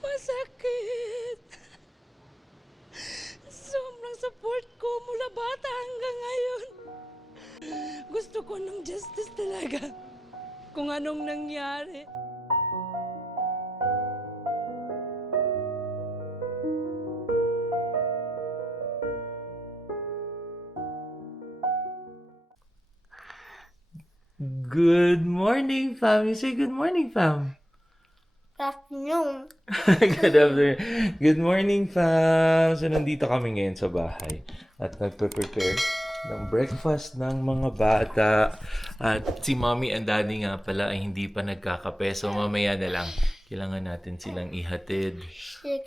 Masakit. Sobrang support ko mula bata hanggang ngayon. Gusto ko ng justice talaga. Kung anong nangyari. Good morning, fam. You say good morning, fam. Afternoon. Good afternoon. Good morning, fam. So, nandito kami ngayon sa bahay at nagpe-prepare ng breakfast ng mga bata. At si mommy and daddy nga pala ay hindi pa nagkakape. So, mamaya na lang. Kailangan natin silang ihatid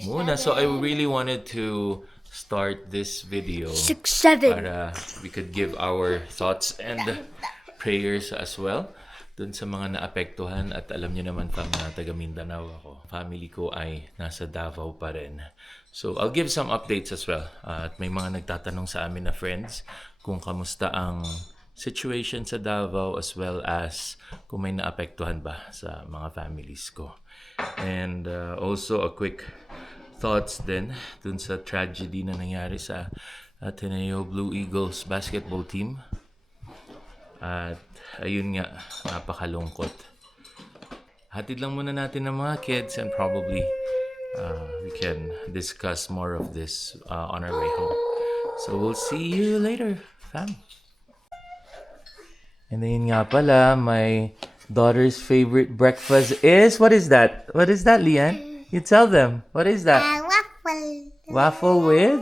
muna. So, I really wanted to start this video 6, 7. para we could give our thoughts and prayers as well dun sa mga naapektuhan. At alam niyo naman, fam, na taga Mindanao ako. Family ko ay nasa Davao pa rin. So I'll give some updates as well. At may mga nagtatanong sa amin na friends kung kamusta ang situation sa Davao, as well as kung may naapektuhan ba sa mga families ko. And also a quick thoughts din dun sa tragedy na nangyari sa Ateneo Blue Eagles basketball team. At ayun nga, napakalungkot. Hatid lang muna natin ng mga kids, and probably we can discuss more of this on our way home. So we'll see you later, fam. And then nga pala, my daughter's favorite breakfast is, what is that? What is that, Lian? You tell them. What is that? Waffle. Waffle with?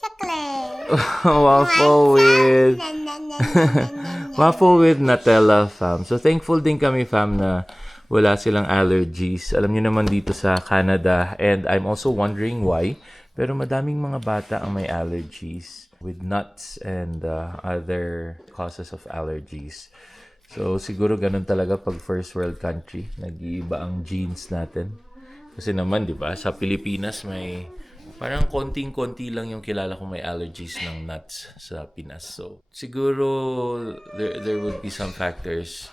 Chocolate. Waffle with... Na, na, na, na, na. Waffle with Nutella, fam. So, thankful din kami, fam, na wala silang allergies. Alam niyo naman dito sa Canada, and I'm also wondering why, pero madaming mga bata ang may allergies with nuts and other causes of allergies. So, siguro ganun talaga pag first world country. Nag-iiba ang genes natin. Kasi naman, di ba, sa Pilipinas may... Parang konting-konti lang yung kilala kong may allergies ng nuts sa Pinas. So, siguro there would be some factors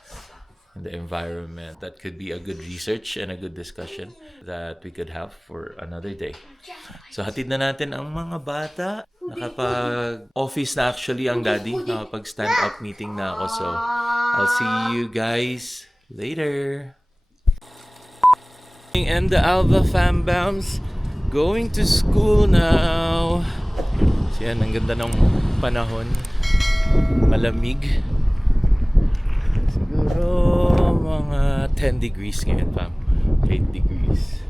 in the environment that could be a good research and a good discussion that we could have for another day. So, hatid na natin ang mga bata. Nakapag-office na actually ang daddy. Nakapag-stand-up meeting na ako. So, I'll see you guys later. And the Alva fam bams going to school now. So yan, ang ganda ng panahon. Malamig. Siguro mga 10 degrees ngayon, fam. 8 degrees.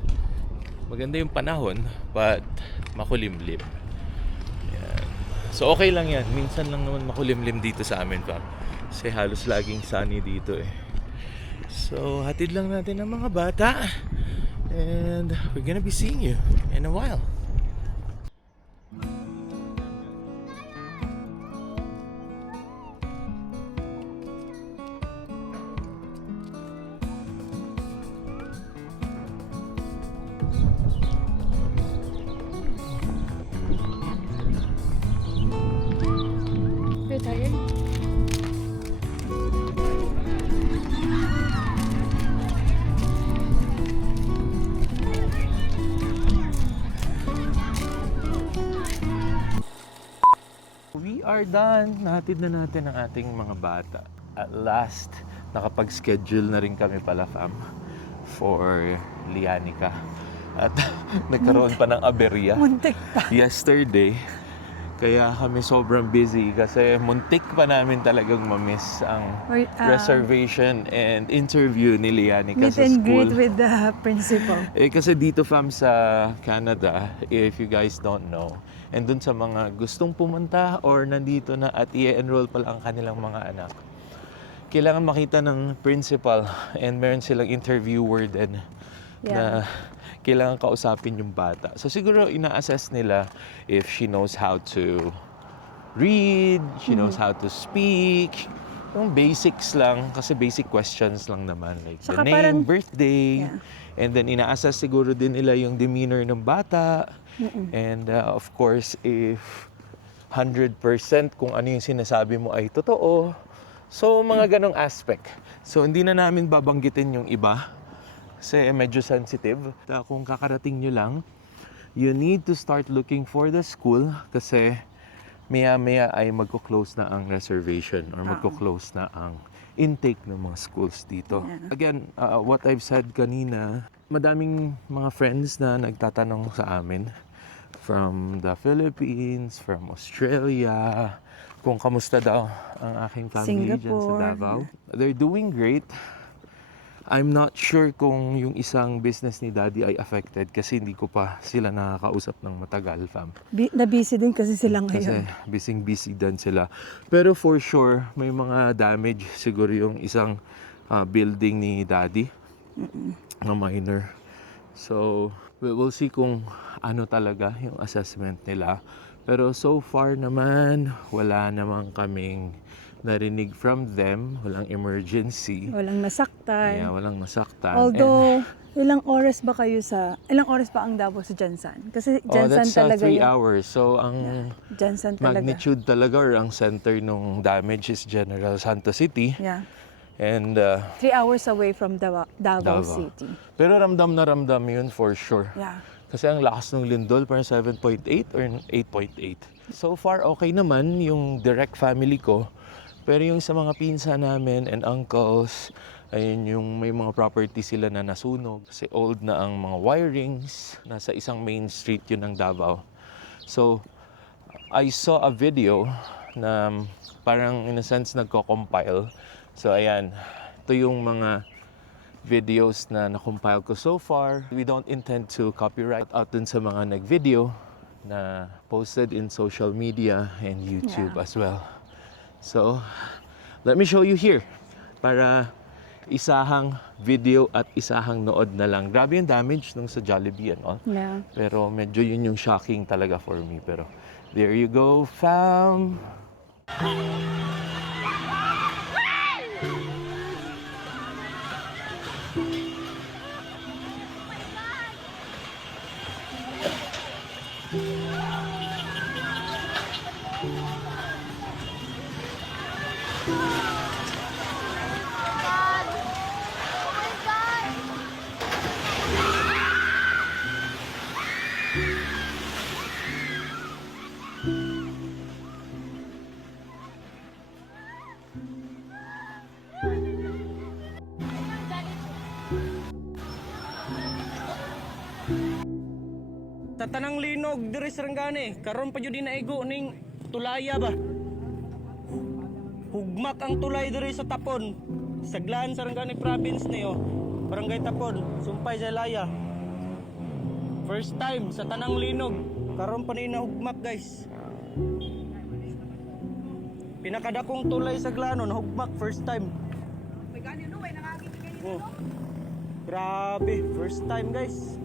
Maganda yung panahon, but makulimlim. Yan. So okay lang yan. Minsan lang naman makulimlim dito sa amin, fam. Kasi halos laging sunny dito eh. So hatid lang natin ang mga bata. And we're gonna be seeing you in a while. You're tired? We are done. Nahatid na natin ang ating mga bata. At last, nakapag-schedule na rin kami pala, fam, for Lianica. At nagkaroon pa ng aberya Muntik pa. yesterday. Kaya kami sobrang busy kasi muntik pa namin talagang ma-miss ang reservation and interview ni Lianica Meet sa and school. greet with the principal. Kasi dito, fam, sa Canada, if you guys don't know, and dun sa mga gustong pumunta or nandito na at i-enroll pa lang ang kanilang mga anak, kailangan makita ng principal and meron silang interviewer din na kailangan kausapin yung bata. So siguro ina-assess nila if she knows how to read, she knows how to speak, yung basics lang, kasi basic questions lang naman, like Saka the name, parang- birthday, and then ina-assess siguro din nila yung demeanor ng bata. And of course, if 100% kung ano yung sinasabi mo ay totoo. So, mga ganong aspect. So, hindi na namin babanggitin yung iba Kasi medyo sensitive. Kung kakarating nyo lang, you need to start looking for the school kasi maya-maya ay magko-close na ang reservation or magko-close na ang intake ng mga schools dito. Again, what I've said kanina, madaming mga friends na nagtatanong sa amin from the Philippines, from Australia, kung kamusta daw ang aking family dyan sa Singapore. Davao. They're doing great. I'm not sure kung yung isang business ni Daddy ay affected kasi hindi ko pa sila nakakausap ng matagal, fam. Na-busy din kasi sila Kasi ngayon. busy din sila. Pero for sure, may mga damage siguro yung isang building ni Daddy na minor. So, we'll see kung ano talaga yung assessment nila. Pero so far naman, wala namang kaming narinig from them. Walang emergency. Walang nasaktan. Yeah, walang nasaktan. Although, ilang oras ba ang Davao sa Jansan? Kasi And, Jansan that's talaga 3 yung... hours. So, ang Jansan talaga. magnitude talaga or ang center nung damage is General Santos City. Yeah. And 3 hours away from Davao City. Pero ramdam na ramdam yun for sure. Yeah. Kasi ang lakas ng lindol, parang 7.8 or 8.8. So far, okay naman yung direct family ko. Pero yung sa mga pinsa namin and uncles, ayun yung may mga property sila na nasunog. Kasi old na ang mga wirings. Nasa isang main street yun ng Davao. So, I saw a video na parang in a sense nagko-compile. So, ayan. Ito yung mga videos na na-compile ko so far. We don't intend to copyright out dun sa mga nag-video na posted in social media and YouTube as well. So, let me show you here para isahang video at isahang nood na lang. Grabe yung damage nung sa Jollibee and all. Yeah. Pero medyo yun yung shocking talaga for me. Pero there you go, fam! Sa tanang linog diri sa Rangane, karon pa jud naigo ning tulaya ba. Hugmak ang tulay diri sa Tapon. Saglan sa Rangane province ni Barangay Tapon, Sumpay Jalaya. First time sa tanang linog, karon pa ni nahugmak, guys. Pinakadakong tulay sa Glanon, hugmak first time. Oh. Grabe, first time, guys.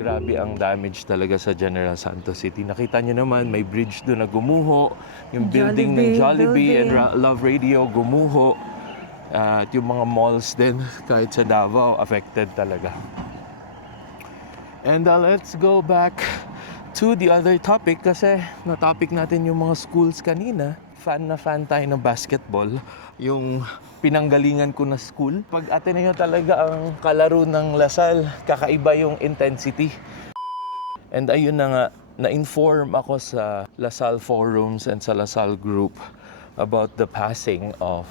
Grabe ang damage talaga sa General Santos City. Nakita nyo naman, may bridge doon na gumuho. Yung building ng Jollibee and Love Radio gumuho. At yung mga malls din, kahit sa Davao, affected talaga. And let's go back to the other topic kasi na-topic natin yung mga schools kanina. Fan na fan tayo ng basketball. Yung pinanggalingan ko na school. Pag Ateneo talaga ang kalaro ng Lasal, kakaiba yung intensity. And ayun na nga, na-inform ako sa Lasal forums and sa Lasal group about the passing of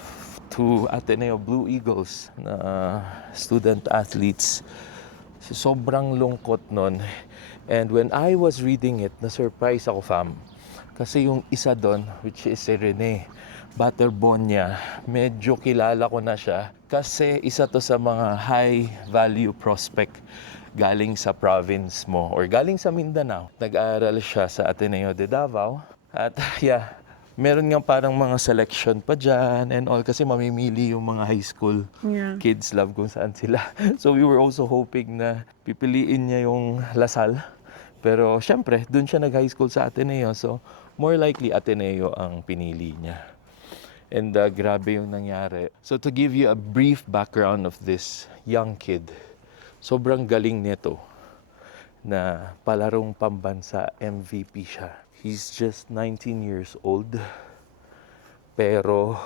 two Ateneo Blue Eagles na student athletes. So, sobrang lungkot nun. And when I was reading it, na-surprise ako, fam. Kasi yung isa doon, which is si Rene Batterbonia, medyo kilala ko na siya kasi isa to sa mga high value prospect galing sa province mo or galing sa Mindanao. Nag-aaral siya sa Ateneo de Davao at yeah, meron nga parang mga selection pa dyan and all kasi mamimili yung mga high school kids love kung saan sila. So we were also hoping na pipiliin niya yung Lasal. Pero syempre, dun siya nag-high school sa Ateneo. So more likely Ateneo ang pinili niya. And grabe yung nangyari. So to give you a brief background of this young kid, sobrang galing nito na palarong pambansa, MVP siya. He's just 19 years old, pero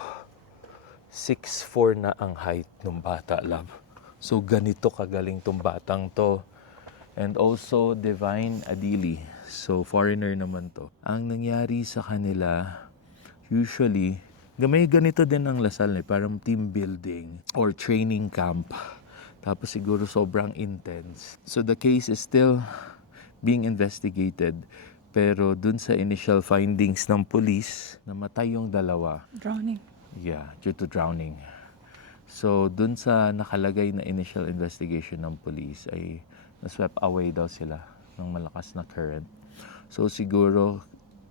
6'4" na ang height ng bata, love. So ganito kagaling tong batang to. And also Divine Adili. So foreigner naman to. Ang nangyari sa kanila, usually, gamay ganito din ang Lasal, parang team building or training camp. Tapos siguro sobrang intense. So the case is still being investigated. Pero dun sa initial findings ng police, namatay yung dalawa. Drowning. Yeah, due to drowning. So dun sa nakalagay na initial investigation ng police ay na-swept away daw sila ng malakas na current. So siguro,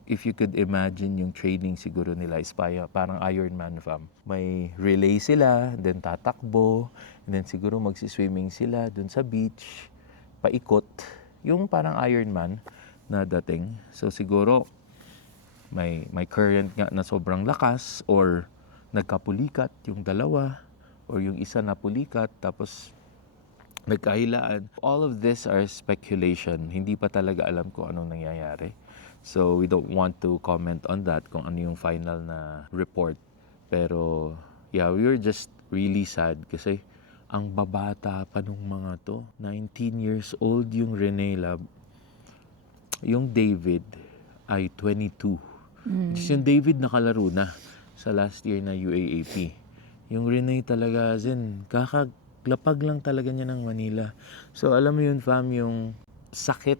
if you could imagine yung training siguro nila is parang Ironman, fam. May relay sila, then tatakbo, and then siguro magsiswimming sila dun sa beach, paikot. Yung parang Ironman na dating. So siguro may current nga na sobrang lakas or nagkapulikat yung dalawa or yung isa na pulikat tapos nagkahilaan. All of this are speculation. Hindi pa talaga alam kung anong nangyayari. So we don't want to comment on that kung ano yung final na report. Pero yeah, we were just really sad kasi ang babata pa nung mga to. 19 years old yung Rene Lab. Yung David ay 22. Just yung David nakalaro na sa last year na UAAP. Yung Rene talaga, kakaglapag lang talaga niya ng Manila. So alam mo yun, fam, yung sakit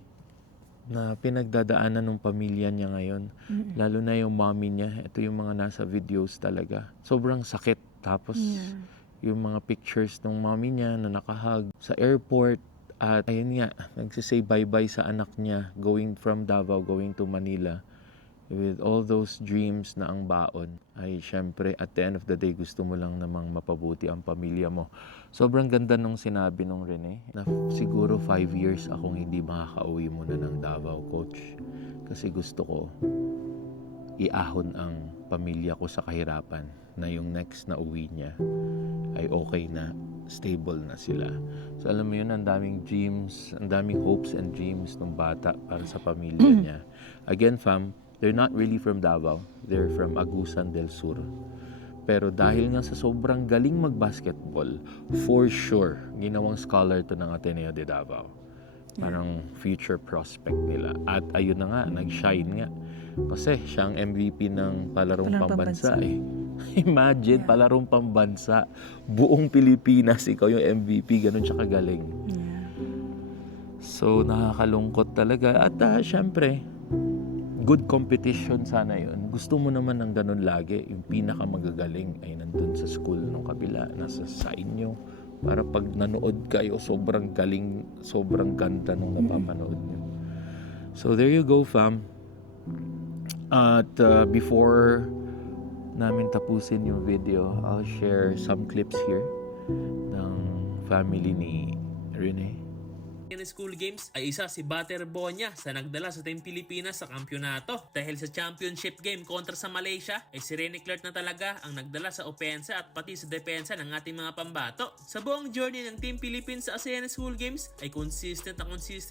na pinagdadaanan ng pamilya niya ngayon. Lalo na yung mommy niya. Ito yung mga nasa videos talaga. Sobrang sakit. Tapos yung mga pictures ng mommy niya na nakahug sa airport. At ayun nga, nagsisay bye-bye sa anak niya going from Davao, going to Manila. With all those dreams na ang baon, ay syempre at the end of the day gusto mo lang namang mapabuti ang pamilya mo. Sobrang ganda nung sinabi nung Rene na siguro 5 years akong hindi makakauwi muna ng Davao, coach. Kasi gusto ko iahon ang pamilya ko sa kahirapan na yung next na uwi niya ay okay na, stable na sila. So alam mo yun, ang daming dreams, ang daming hopes and dreams ng bata para sa pamilya niya. Again, fam, they're not really from Davao. They're from Agusan del Sur. Pero dahil nga sa sobrang galing mag-basketball, for sure, ginawang scholar to ng Ateneo de Davao. Parang future prospect nila. At ayun na nga, nag-shine nga. Kasi siya ang MVP ng palarong pambansa eh. Imagine, palarong pambansa. Buong Pilipinas, ikaw yung MVP. Ganun siya kagaling. So, nakakalungkot talaga. At syempre, good competition sana yun. Gusto mo naman ng ganun lagi. Yung pinakamagagaling ay nandun sa school nung kabila, nasa sa inyo. Para pag nanood kayo, sobrang galing, sobrang ganda nung napapanood nyo. So there you go, fam. At before namin tapusin yung video, I'll share some clips here ng family ni Rene. School Games ay isa si Bater Bonya sa nagdala sa Team Pilipinas sa kampyonato. Dahil sa championship game kontra sa Malaysia, ay si Rene Clerc na talaga ang nagdala sa opensa at pati sa depensa ng ating mga pambato. Sa buong journey ng Team Philippines sa ASEAN School Games, ay consistent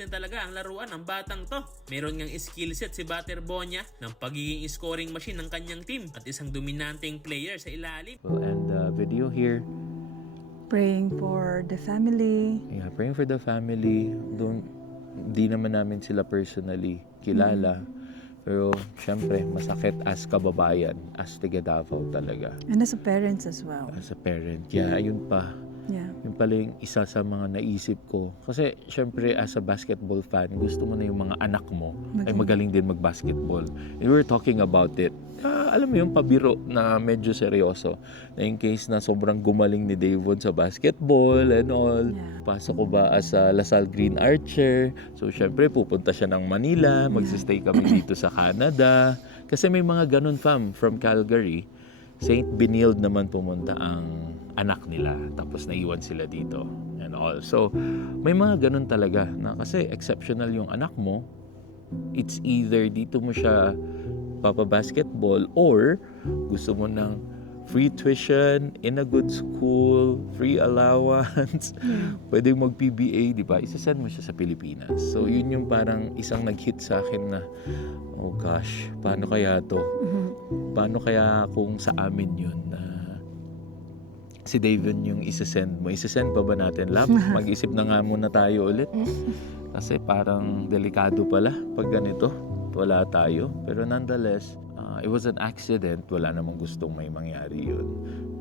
talaga ang laruan ng batang to. Meron ngang skill set si Bater Bonya ng pagiging scoring machine ng kanyang team at isang dominanteng player sa ilalim. We'll end the video here. Praying for the family. Yeah, praying for the family. Di naman namin sila personally kilala. Pero syempre, masakit as kababayan, as taga Davao talaga. And as a parents as well. As a parent. Yeah, ayun pa. Yeah. Yun pala yung isa sa mga naisip ko. Kasi syempre, as a basketball fan, gusto mo na yung mga anak mo ay magaling din mag-basketball. And we were talking about it. Alam mo yung pabiro na medyo seryoso. Na in case na sobrang gumaling ni Davon sa basketball and all. Yeah. Pasok ko ba as a Lasal Green Archer? So syempre, pupunta siya ng Manila. Magsistay kami dito sa Canada. Kasi may mga ganun, fam, from Calgary. St. Benilde naman pumunta ang anak nila. Tapos naiwan sila dito and all. So, may mga ganun talaga. Na kasi exceptional yung anak mo. It's either dito mo siya papabasketball or gusto mo ng free tuition, in a good school, free allowance, pwedeng mag-PBA, di ba? Isasend mo siya sa Pilipinas. So, yun yung parang isang nag-hit sa akin na, oh gosh, paano kaya to? Paano kaya kung sa amin yun na si David yung isasend mo? Isasend pa ba natin, Lab? Mag-isip na nga muna tayo ulit. Kasi parang delikado pala pag ganito. Wala tayo. Pero nonetheless, it was an accident. Wala namang gustong may mangyari yun.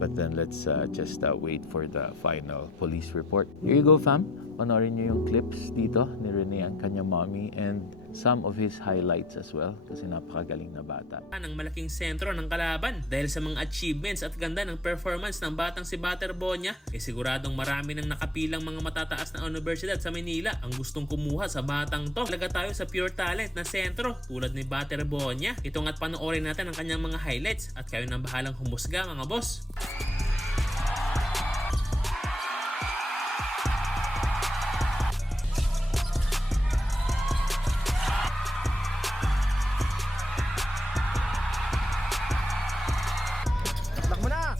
But then let's just wait for the final police report. Here you go, fam. Panoorin niyo yung clips dito ni Rene, ang kanyang mommy, and some of his highlights as well kasi napakagaling na bata. Ang malaking sentro ng kalaban dahil sa mga achievements at ganda ng performance ng batang si Bater Bonia, siguradong marami ng nakapilang mga matataas na universidad sa Manila ang gustong kumuha sa batang to. Talaga tayo sa pure talent na sentro tulad ni Bater Bonia. Ito nga't panoorin natin ang kanyang mga highlights at kayo nang bahalang humusga, mga boss. Lock mo na!